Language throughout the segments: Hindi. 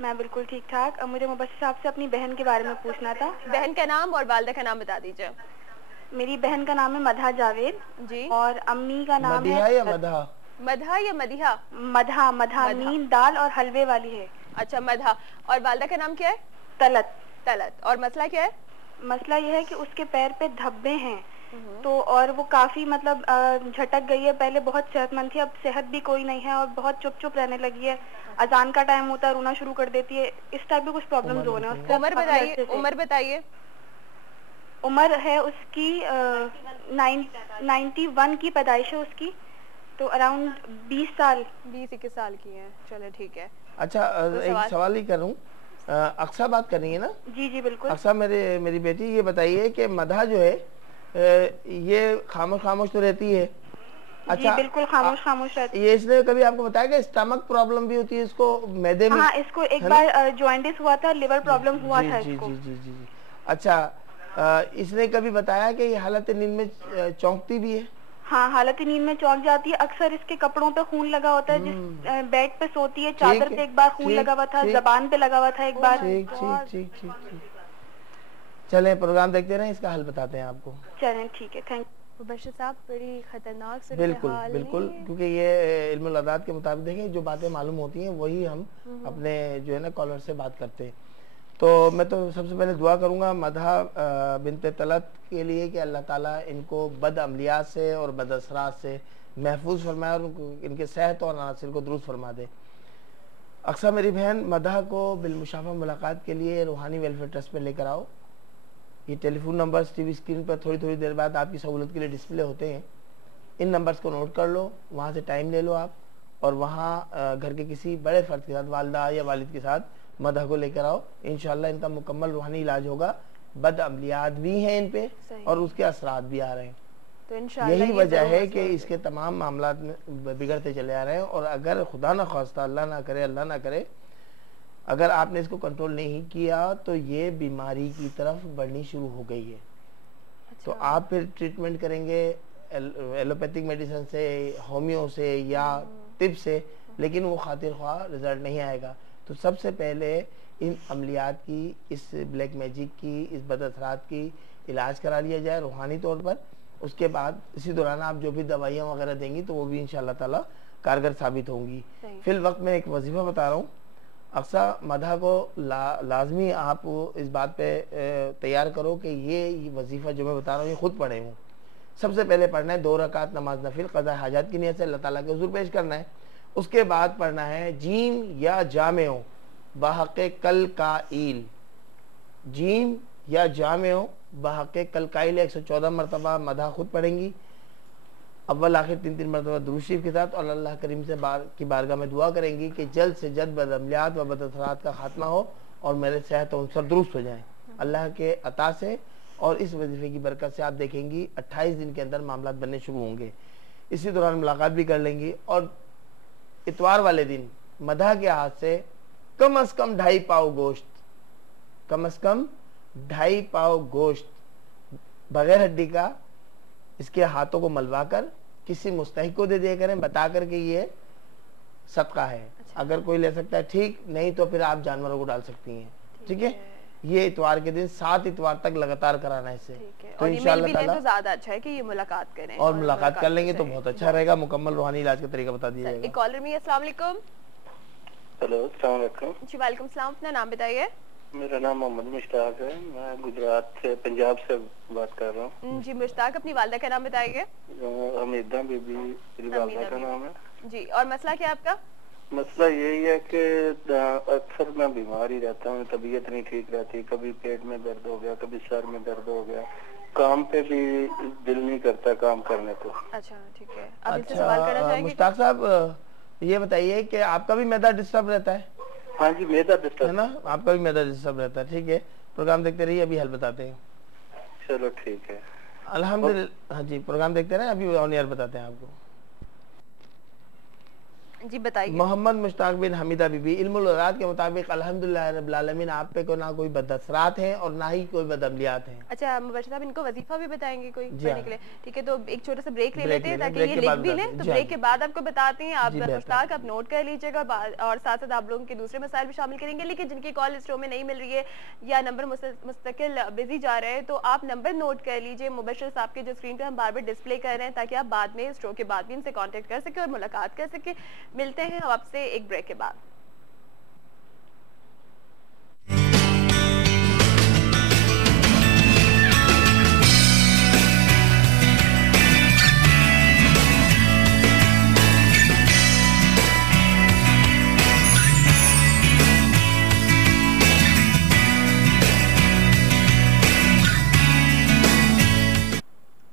मैं बिल्कुल ठीक ठाक। अब मुझे मुबश्शिर साहब से अपनी बहन के बारे में पूछना था। बहन का नाम और वालिदा का नाम बता दीजिए। मेरी बहन का नाम है मधा जावेद जी। और अम्मी का नाम है मदीहा या मदहा? मधा या मदीहा? मधा। मधा मीन दाल और हलवे वाली है। अच्छा, मधा। और वालिदा का नाम क्या है? तलत। तलत। और मसला क्या है? मसला यह है कि उसके पैर पे धब्बे हैं, तो और वो काफी मतलब झटक गई है। पहले बहुत सेहतमंद थी, अब सेहत भी कोई नहीं है और बहुत चुप चुप रहने लगी है। अजान का टाइम होता है रोना शुरू कर देती है। इस टाइप के कुछ प्रॉब्लम्स हो रहे हैं उसको। उम्र बताइए, उम्र बताइए। उम्र है उसकी 91 की पैदाइश है उसकी, तो अराउंड 20 साल 20-21 साल की है। चलो ठीक है। अच्छा, तो एक सवाल ही करूं, अक्सा बात करनी है ना? जी जी बिल्कुल। अक्सा मेरी बेटी, ये बताइए कि मधा जो है ये खामोश खामोश तो रहती है? अच्छा, जी बिल्कुल खामोश खामोश रहती है। ये इसने कभी आपको बताया कि स्टमक प्रॉब्लम भी होती है इसको, मैदे में? हाँ, इसको एक बार जॉइंटिस हुआ था, लिवर प्रॉब्लम हुआ था इसको। जी जी जी जी। अच्छा, इसने कभी बताया कि ये हालत नींद में चौंकती भी है? हाँ, हालत नींद में चौंक जाती है। अक्सर इसके कपड़ों पे खून लगा होता है। जिस बेड पे सोती है चादर पे एक बार खून लगा हुआ था, जबान पे लगा हुआ था एक बार। ठीक ठीक ठीक ठीक ठीक। चलें, प्रोग्राम देखते रहें, इसका हल बताते हैं आपको। चलें ठीक है, थैंक यू। मुबश्शिर साहब, बड़ी खतरनाक सूरत बिल्कुल हाल बिल्कुल, है। क्योंकि ये इल्मुल अदात के मुताबिक देखें, जो बातें मालूम होती हैं वही हम अपने जो है ना कॉलर से बात करते हैं। तो मैं तो सबसे पहले दुआ करूंगा मधा बिनते तलत के लिए कि अल्लाह ताला इनको बद अमलियात से और बद असरात से महफूज फरमाए और इनके सेहत और अनासिर को दुरुस्त फरमा दे। अक्सर मेरी बहन मधा को बिलमुशाफा मुलाकात के लिए रूहानी वेलफेयर ट्रस्ट में लेकर आओ। ये टेलीफोन नंबर्स टीवी स्क्रीन पर थोड़ी थोड़ी देर बाद आपकी सहूलत के लिए डिस्प्ले होते हैं। इन नंबर्स को नोट कर लो, वहाँ से टाइम ले लो आप, और वहाँ घर के किसी बड़े फ़र्द के साथ, वालदा या वालिद के साथ मधा को लेकर आओ। इंशाल्लाह इनका मुकम्मल रूहानी इलाज होगा। बद अमलियात भी हैं इन पे और उसके असरात भी आ रहे हैं। तो इंशाल्लाह यही वजह है कि जरूर इसके तमाम मामलात में बिगड़ते चले आ रहे हैं। और अगर खुदा न खास्ता, अल्लाह ना करे, अगर आपने इसको कंट्रोल नहीं किया तो ये बीमारी की तरफ बढ़नी शुरू हो गई है। तो आप फिर ट्रीटमेंट करेंगे एलोपैथिक मेडिसिन से, होम्यो से या तिब से, लेकिन वो खातिर ख्वाह रिजल्ट नहीं आएगा। तो सबसे पहले इन अमलियात की, इस ब्लैक मैजिक की, इस बदअसरात की इलाज करा लिया जाए रूहानी तौर पर। उसके बाद इसी दौरान आप जो भी दवाइयाँ वगैरह देंगी तो वो भी इंशाअल्लाह ताला कारगर साबित होंगी। फिल वक्त मैं एक वजीफा बता रहा हूँ। अक्सर मधा को लाजमी आप इस बात पे तैयार करो कि ये वजीफा जो मैं बता रहा हूँ ये खुद पढ़े हूँ। सबसे पहले पढ़ना है 2 रकात नमाज नफिल क़ज़ा हाजात की नियत से अल्लाह ताला के हुज़ूर पेश करना है। उसके बाद पढ़ना है जीम या जामेओ बहक़े कल काइल, जीम या जामेओ बहक़े कल काइल 114 मरतबा मधा खुद पढ़ेंगी, अव्वल आखिर 3-3 मरतबा दुरूद शरीफ के साथ, और अल्लाह करीम से की बारगाह में दुआ करेंगी कि जल्द से जल्द बदअमलियात व बदअसरात का खात्मा हो और मेरे सेहत और सब दुरुस्त हो जाएं अल्लाह के अता से। और इस वजीफे की बरकत से आप देखेंगी 28 दिन के अंदर मामलात बनने शुरू होंगे। इसी दौरान मुलाकात भी कर लेंगी। और इतवार वाले दिन मधा के हाथ से कम अज कम 2.5 पाव गोश्त, कम अज कम 2.5 पाव गोश्त बगैर हड्डी का इसके हाथों को मलवा कर किसी मुस्तहिक को दे दिया करें, बता कर के ये सदका है। अगर कोई ले सकता है ठीक, नहीं तो फिर आप जानवरों को डाल सकती हैं। ठीक है, ये इतवार के दिन 7 इतवार तक लगातार कराना है इसे। तो इंशाअल्लाह ताला तो ज्यादा अच्छा है कि ये मुलाकात करें और मुलाकात कर लेंगे तो बहुत अच्छा रहेगा। मुकम्मल रूहानी इलाज का तरीका बता दिया जाएगा। एक कॉलर में। अस्सलाम वालेकुम। हेलो, अस्सलाम वालेकुम। जी वालेकुम सलाम। अपना नाम बताइए। मेरा नाम मोहम्मद मुश्ताक है, मैं गुजरात से, पंजाब से बात कर रहा हूँ। जी मुश्ताक, अपनी वालिदा का नाम बताइए। हमीदा बीबी मेरी वालिदा का नाम है जी। और मसला क्या है आपका? मसला यही है कि अक्सर मैं बीमार ही रहता हूँ, तबीयत नहीं ठीक रहती, कभी पेट में दर्द हो गया, कभी सर में दर्द हो गया, काम पे भी दिल नहीं करता काम करने को। अच्छा ठीक है, आप इससे सवाल करना चाहेंगे? मुश्ताक साहब, ये बताइए कि आपका भी मैदा डिस्टर्ब रहता है? हाँ जी, मैदा डिस्टर्ब है ना, आपका भी मैदा डिस्टर्ब रहता है। ठीक है, प्रोग्राम देखते रहिए, अभी हल बताते हैं। चलो ठीक है, अल्हम्दुलिल्लाह। हाँ जी, प्रोग्राम देखते रहे, अभी ऑन एयर बताते हैं आपको। जी बताइए। मोहम्मद मुश्ताक बिन हमीदा बीबी, इल्मुल औलाद के मुताबिक अल्हम्दुलिल्लाह रब्बिल आलमीन आप पे को ना कोई बदअसरात हैं और ना ही कोई बदअमलियात हैं। अच्छा मुबशर साहब, इनको वजीफा भी बताएंगे कोई जी पढ़ने के लिए? ठीक है, तो एक छोटा सा ब्रेक ले लेते हैं ताकि ब्रेक ये के लिख बाद भी बताते लें, हैं। तो जी हाँ, ब्रेक के बाद आपको बताते हैं। आप जी, बेहतर। मुश्ताक आप नोट कर लीजिएगा और साथ साथ आप लोगों के दूसरे मसाइल भी शामिल करेंगे, लेकिन जिनकी कॉल इस शो में नहीं मिल रही है या नंबर मुस्तकिल बिजी जा रहे हैं, तो आप नंबर नोट कर लीजिए मुबशर साहब के, जो स्क्रीन पे हम बार बार डिस्प्ले कर रहे हैं, ताकि आप बाद में शो के बाद भी इनसे कॉन्टेक्ट कर सके और मुलाकात कर सके। मिलते हैं आपसे एक ब्रेक के बाद।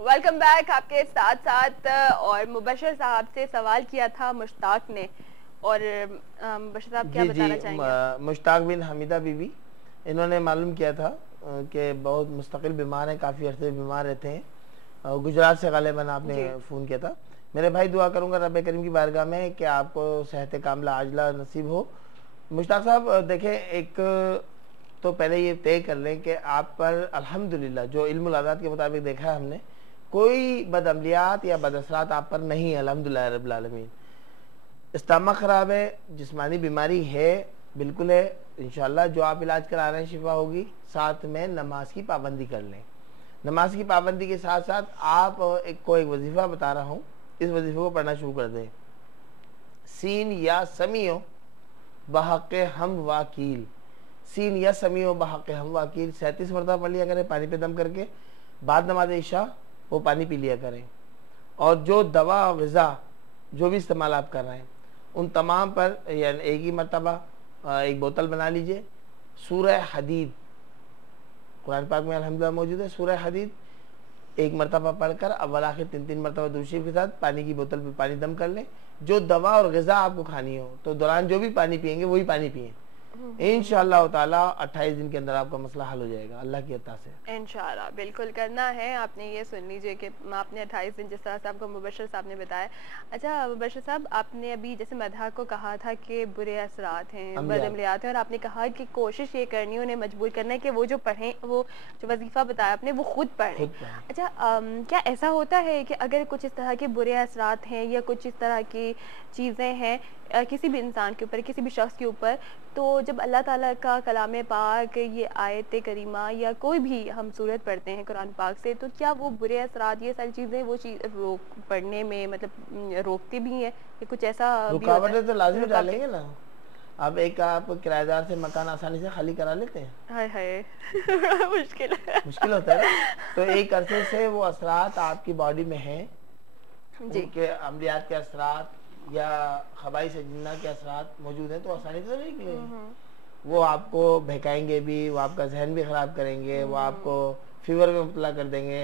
वेलकम बैक आपके साथ साथ। और मुबशर साहब से सवाल किया था मुश्ताक ने, और मुबशर साहब क्या बताना चाहेंगे? मुश्ताक बिन हमीदा बीबी, इन्होंने मालूम किया था कि बहुत मुस्तकिल बीमार हैं, काफ़ी अर्से बीमार रहते हैं। गुजरात से गालिबन आपने फ़ोन किया था। मेरे भाई दुआ करूँगा रब करीम की बारगाह में कि आपको सेहत कामला आजला नसीब हो। मुश्ताक साहब देखें, एक तो पहले ये तय कर लें कि आप पर अल्हम्दुलिल्लाह जो इल्मुल आदात के मुताबिक देखा है हमने, कोई बदअमलियात या बदअसरात आप पर नहीं है अल्हम्दुलिल्लाह रब्बिल आलमीन। इस्तामा खराब है, जिस्मानी बीमारी है, बिल्कुल है, इंशाल्लाह जो आप इलाज करा रहे हैं शिफा होगी। साथ में नमाज की पाबंदी कर लें। नमाज की पाबंदी के साथ साथ आप को एक वजीफा बता रहा हूँ, इस वजीफे को पढ़ना शुरू कर दें। सीन या समियो बहक़ हम वाकील, सीन या समियो बहक़ हम वाकील 37 मरतबा पढ़ लिया करें पानी पे दम करके। बाद नमाज इशा वो पानी पी लिया करें। और जो दवा ग़िज़ा जो भी इस्तेमाल आप कर रहे हैं उन तमाम पर यानी एक ही मरतबा एक बोतल बना लीजिए। सूरह हदीद कुरान पाक में अल्हम्दुलिल्लाह मौजूद है। सूरह हदीद एक मरतबा पढ़कर अव्वल आखिर 3-3 मरतबा दुरूद शरीफ के साथ पानी की बोतल पे पानी दम कर लें। जो दवा और ग़िज़ा आपको खानी हो तो दौरान जो भी पानी पियेंगे वही पानी पिएं। इंशाअल्लाह ताला 28 दिन के अंदर आपका मसला हल हो जाएगा अल्लाह की अता से। इंशाअल्लाह बिल्कुल करना है। आपने ये सुन लीजिए कि आपने 28 दिन जिस तरह से आपको मुबशर साहब ने बताया। अच्छा मुबशर साहब, आपने अभी जैसे मदहा को कहा था कि बुरे असरात हैं, बदअमलियात हैं, और आपने कहा कि कोशिश ये करनी है, उन्हें मजबूर करना है कि वो जो पढ़ें, वो जो वजीफा बताया आपने वो खुद पढ़ें। अच्छा क्या ऐसा होता है कि अगर कुछ इस तरह के बुरे असरात हैं या कुछ इस तरह की चीज़ें हैं किसी भी इंसान के ऊपर, किसी भी शख्स के ऊपर, तो जब अल्लाह ताला का कलाम पाक, ये आयत करीमा या कोई भी हम सूरत पढ़ते हैं कुरान पाक से, तो क्या वो बुरे असरात ये सारी चीज़ें वो चीज़ पढ़ने में मतलब रोकती भी हैं या कुछ ऐसा? रुकावटें तो लाजिमी डालेंगे ना। अब एक आप किराएदार से मकान आसानी से खाली करा लेते हैं? हाय हाय बड़ा मुश्किल होता है ना। तो एक अरसे से वो असरात आपकी बॉडी में हैं, उनके अमलियात के असरात या खबाई से जिन्ना के असरात मौजूद हैं, तो आसानी से नहीं निकलेंगे। वो आपको बहकाएंगे भी, वो आपका जहन भी खराब करेंगे, वो आपको फीवर में मुब्तला कर देंगे,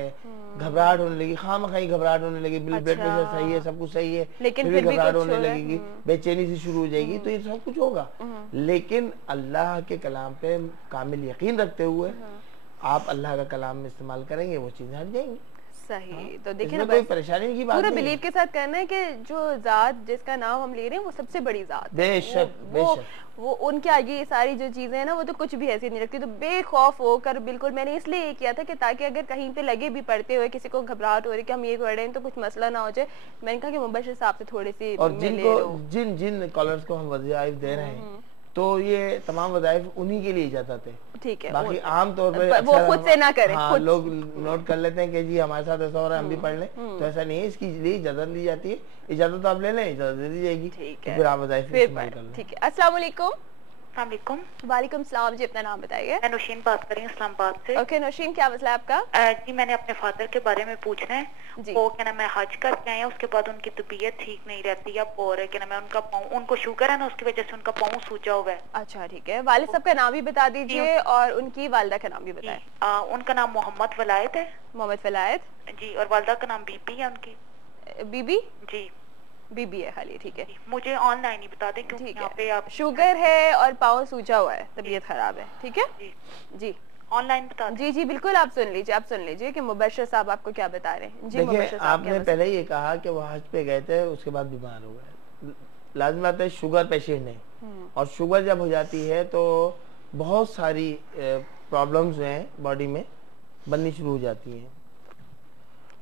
घबराहट होने लगी, खामखाई घबराहट होने लगी। ब्लड प्रेशर सही है, सब कुछ सही है, लेकिन फिर भी घबराहट होने लगेगी, बेचैनी सी शुरू हो जाएगी। तो ये सब कुछ होगा, लेकिन अल्लाह के कलाम पे कामिल यकीन रखते हुए आप अल्लाह का कलाम इस्तेमाल करेंगे, वो चीजें हट जाएंगी। सही। तो देखिए ना, कोई परेशानी की बात पूरा नहीं, बिलीव के साथ करना है कि जो जात जिसका नाम हम ले रहे हैं वो सबसे बड़ी जात है। बेशक बेशक वो उनके आगे ये सारी जो चीजें हैं ना, वो तो कुछ भी हैसियत नहीं रखती। तो बेखौफ होकर बिल्कुल, मैंने इसलिए ये किया था कि ताकि अगर कहीं पे लगे भी पढ़ते हुए किसी को घबराहट हो रही कि हम ये पढ़ रहे हैं तो कुछ मसला ना हो जाए, मैंने कहा कि मुबशर साहब से थोड़ी सी। और जिन कॉलर्स को हम वज़ाइफ दे रहे हैं तो ये तमाम वज़ाइफ उन्हीं के लिए इजाजत है, ठीक है। बाकी आम तौर पर वो खुद से ना करें। हाँ, लोग नोट कर लेते हैं कि जी हमारे साथ ऐसा हो रहा है हम भी पढ़ लें, तो ऐसा नहीं है। इसकी लिए इजाजत दी जाती है, इजाजत तो आप ले लें, इजाजत दे दी जाएगी, तो फिर आप वज़ाइफ इस्तेमाल कर लें। ठीक है। अस्सलाम वालेकुम। वालेकुम। वालेकुम सलाम जी, अपना नाम बताइए। मैं नौशीन बात कर रही हूँ इस्लामाबाद से। ओके नौशीन, क्या मसला है आपका? जी मैंने अपने फादर के बारे में पूछना है। वो क्या नाम है हज करके आए हैं, उसके बाद उनकी तबीयत ठीक नहीं रहती है और क्या नाम है उनका पाँव, उनको शुगर है ना, उसकी वजह से उनका पाँव सूजा हुआ है। अच्छा ठीक है। वालिद साहब का नाम भी बता दीजिए और उनकी वालिदा का नाम भी बताएं। उनका नाम मोहम्मद वलायत है। मोहम्मद वलायत जी। और वालिदा का नाम बीबी है उनकी। बीबी? जी बीबी है खाली, ठीक है। मुझे ऑनलाइन ही बता दें क्योंकि यहाँ पे आप शुगर है और पाँव सूजा हुआ है, तबीयत खराब है, ठीक है जी। ऑनलाइन बता दें। जी जी बिल्कुल, आप सुन लीजिए कि मुबशर साहब आपको क्या बता रहे हैं। जी देखिए, आपने पहले ये कहा कि वो हज पे गए थे, उसके बाद बीमार हो गए। लाजमी बात है शुगर पेशेंट है, और शुगर जब हो जाती है तो बहुत सारी प्रॉब्लम्स हैं बॉडी में बननी शुरू हो जाती हैं।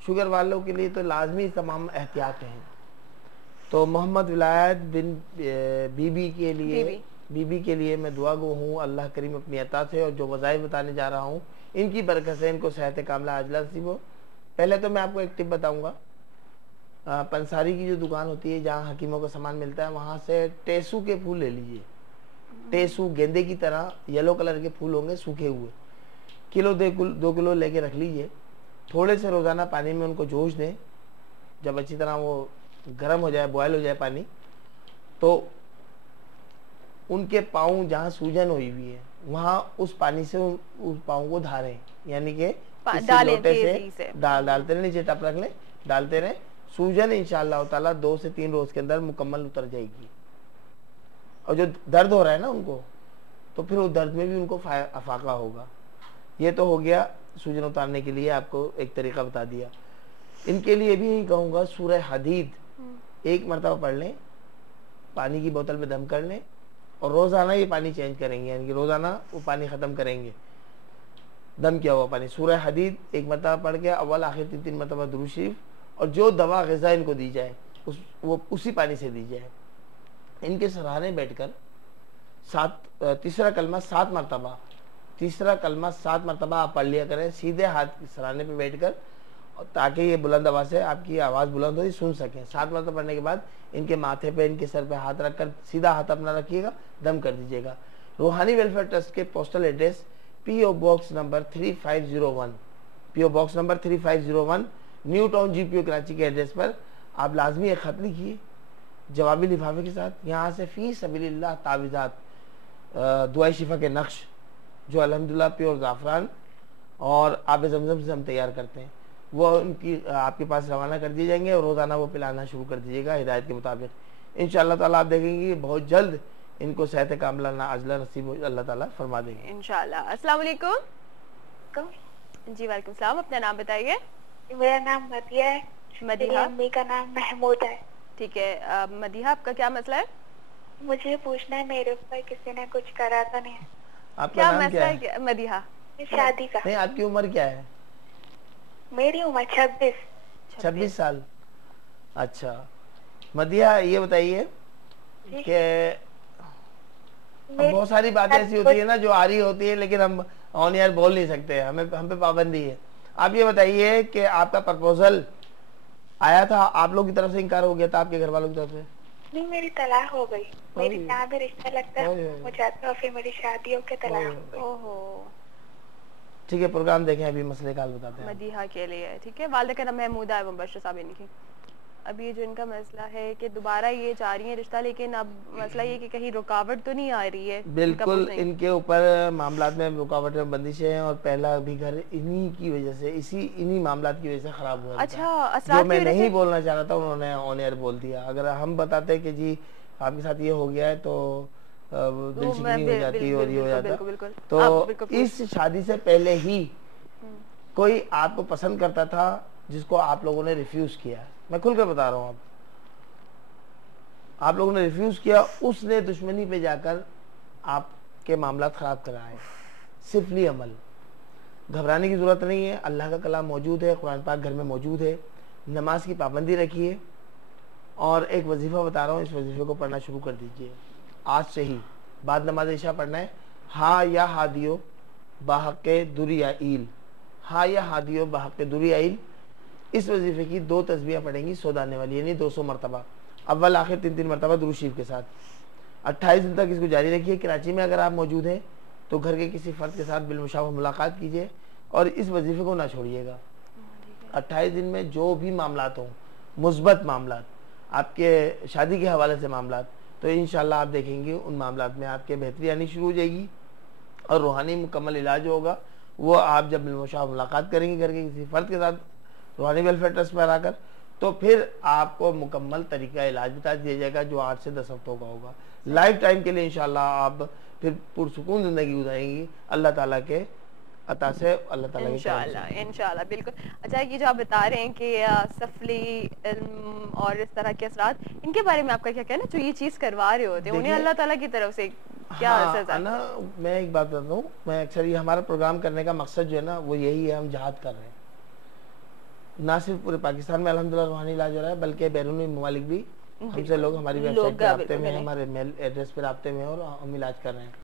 शुगर वालों के लिए तो लाजमी तमाम एहतियात हैं। तो मोहम्मद विलायत बिन बीबी के लिए मैं दुआ गो हूँ, अल्लाह करीम अपनी अता से और जो वज़ाइफ बताने जा रहा हूँ इनकी बरकत से इनको सेहत कामला आजला नसीब हो। पहले तो मैं आपको एक टिप बताऊंगा, पंसारी की जो दुकान होती है जहाँ हकीमों का सामान मिलता है, वहाँ से टेसू के फूल ले लीजिए। टेसू गेंदे की तरह येलो कलर के फूल होंगे सूखे हुए, किलो 2 किलो लेके रख लीजिए। थोड़े से रोज़ाना पानी में उनको जोश दें, जब अच्छी तरह वो गर्म हो जाए, बॉयल हो जाए पानी, तो उनके पाँव जहाँ सूजन हुई हुई है वहाँ उस पानी से उस पाँव को धारें, यानी कि लोटे से डालते रहे, नीचे टप रख लें, डालते रहे। सूजन इंशाअल्लाह ताला 2 से 3 रोज के अंदर मुकम्मल उतर जाएगी। और जो दर्द हो रहा है ना उनको, तो फिर वो दर्द में भी उनको अफाका होगा। ये तो हो गया सूजन उतारने के लिए आपको एक तरीका बता दिया। इनके लिए भी यही कहूँगा, सूरह हदीद 1 मरतबा पढ़ लें, पानी की बोतल में दम कर लें और रोज़ाना ये पानी चेंज करेंगे, यानी कि रोज़ाना वो पानी ख़त्म करेंगे, दम किया हुआ पानी। सूरह हदीद 1 मरतबा पढ़ के अव्वल आखिर 3 मरतबा दुरूद शरीफ, और जो दवा ग़िज़ा इनको दी जाए वो उसी पानी से दी जाए। इनके सराहने बैठकर तीसरा कलमा 7 मरतबा आप पढ़ लिया करें सीधे हाथ के सराहने पे बैठकर, ताकि ये बुलंद आवाज़ से आपकी आवाज़ बुलंद हो, सुन सकें। 7 मरतबा पढ़ने के बाद इनके माथे पे, इनके सर पे हाथ रखकर सीधा हाथ अपना रखिएगा, दम कर दीजिएगा। रूहानी वेलफेयर ट्रस्ट के postal address PO box number 3501 new town GPO Karachi के एड्रेस पर आप लाजमी एक खत लिखिए जवाबी लिफाफे के साथ। यहाँ से फी सबीलिल्लाह तावीज़ात, दुआई शिफा के नक्श जो अल्हम्दुलिल्लाह प्योर ज़ाफ़रान और आब ज़मज़म से हम तैयार करते हैं, वो उनकी आपके पास रवाना कर दिए जाएंगे और रोज़ाना वो पिलाना शुरू कर दीजिएगा हिदायत के मुताबिक। इंशाअल्लाह ताला आप देखेंगे बहुत जल्द इनको सेहत कामला आजला नसीब अल्लाह ताला फरमा देंगे इंशाअल्लाह। अस्सलाम वालेकुम। जी वालेकुम सलाम। अपना नाम बताइए। मेरा नाम मदिया है। मदिहा, मम्मी का नाम महमूद है। ठीक है। मदिहा, आपका क्या मसला है? मुझे पूछना है, मेरे ऊपर किसी ने कुछ करा तो नहीं? आपका क्या नाम मसला क्या है मदिहा? शादी का। नहीं, आपकी उम्र क्या है? मेरी उम्र 26 साल। अच्छा मदिया, ये बताइए कि बहुत सारी बातें ऐसी होती है ना जो आ रही होती है, लेकिन हम ऑन एयर बोल नहीं सकते, हम पे पाबंदी है। आप ये बताइए कि आपका प्रपोजल आया था, आप लोग की तरफ से इनकार हो गया था आपके घर वालों की तरफ से? नहीं, मेरी तलाक हो गई। मेरी जहाँ भी रिश्ता लगता है मुझे आता है, फिर मेरी शादी होकर तलाक हो गई। ओहो, ठीक है, प्रोग्राम देखें, अभी मसले का हल बताते हैं। मदीहा के लिए ठीक है। वालिदा का नाम महमूदा है, मुबश्शिर साहब इनकी। अब ये जो इनका मसला है कि दोबारा ये चाह रही है रिश्ता, लेकिन अब मसला ये कि कहीं रुकावट तो नहीं आ रही है? बिल्कुल, इनके ऊपर मामलात में रुकावट में बंदिशें हैं और पहला भी घर इन्हीं की वजह से, इन्हीं मामलात की वजह से खराब हुआ। अच्छा, जो मैं नहीं बोलना चाह रहा था उन्होंने ऑन एयर बोल दिया। अगर हम बताते कि जी आपके साथ ये हो गया है तो दिल शिकनी हो जाती और ये हो जाता। तो इस शादी से पहले ही कोई आपको पसंद करता था जिसको आप लोगों ने रिफ्यूज किया। मैं खुलकर बता रहा हूँ, आप लोगों ने रिफ्यूज किया, उसने दुश्मनी पे जाकर आपके मामला खराब कराए। सिफली अमल, घबराने की जरूरत नहीं है। अल्लाह का कलाम मौजूद है, कुरान पाक घर में मौजूद है। नमाज की पाबंदी रखिए और एक वजीफा बता रहा हूँ, इस वजीफे को पढ़ना शुरू कर दीजिए आज से ही। बाद नमाज इशा पढ़ना है। हाँ या हादियो बाहक़े दुरियाईल, हाँ या हादियो बाहक़े दुरियाईल। इस वजीफे की 2 तस्बीहें पढ़ेंगी सौदाने वाली, यानी 200 मरतबा, अव्वल आखिर 3 मरतबा दुरूद शरीफ के साथ। 28 दिन तक इसको जारी रखिए। कराची में अगर आप मौजूद हैं तो घर के किसी फर्द के साथ बिलमुशाफा मुलाकात कीजिए और इस वजीफे को ना छोड़िएगा। 28 दिन में जो भी मामलात हों, मुस्बत मामलात, आपके शादी के हवाले से मामलात, तो इंशाल्लाह आप देखेंगे उन मामलात में आपके बेहतरी आनी शुरू हो जाएगी और रूहानी मुकम्मल इलाज होगा। वो आप जब बिलमुशाफा मुलाकात करेंगे घर के किसी फर्द के साथ रूहानी वेलफेयर ट्रस्ट पर आकर, तो फिर आपको मुकम्मल तरीका इलाज बता दिया जाएगा जो 8 से 10 हफ्तों का होगा। लाइफ टाइम के लिए इंशाल्लाह आप फिर पुरसुकून ज़िंदगी गुजारेंगी अल्लाह ताला के अता से अल्लाह ताला की इंशाल्लाह इंशाल्लाह बिल्कुल। अच्छा, ये जो आप बता रहे हैं कि सफली इल्म और इस तरह के असरात, इनके बारे में आपका क्या कहना है? जो ये चीज़ करवा रहे होते हैं उन्हें अल्लाह ताला की तरफ से क्या सज़ा? ना मैं एक बात बताता हूँ, मैं अक्सर ये हमारा प्रोग्राम करने का मकसद जो है ना वो यही है, हम जहाद कर रहे हैं। ना सिर्फ पूरे पाकिस्तान में अल्हम्दुलिल्लाह रूहानी इलाज हो रहा है, बल्कि बैरूनी ममालिक भी हमसे लोग हमारी वेबसाइट पे राब्ते में, हमारे मेल एड्रेस पे राब्ते में और हम इलाज कर रहे हैं।